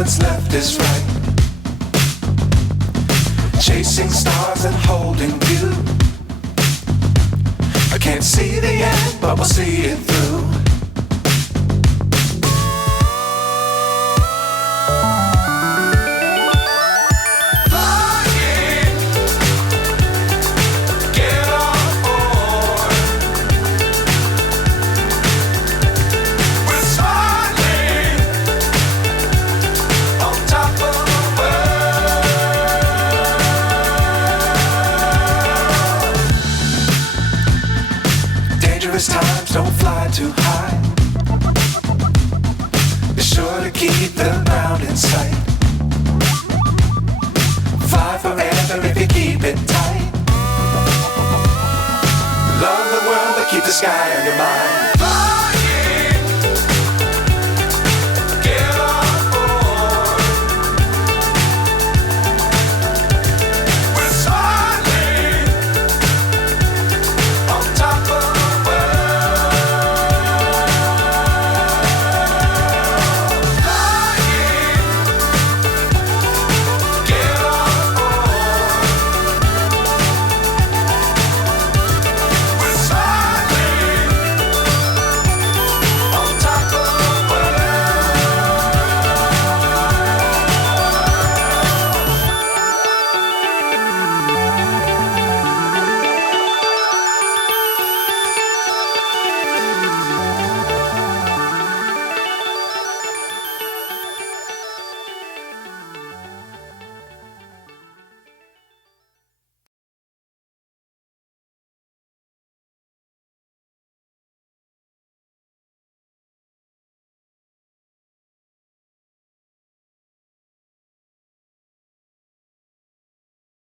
what's left is right. Chasing stars and holding you. I can't see the end, but we'll see it through. Times don't fly too high. Be sure to keep the ground in sight. Fly forever if you keep it tight. Love the world but keep the sky on your mind.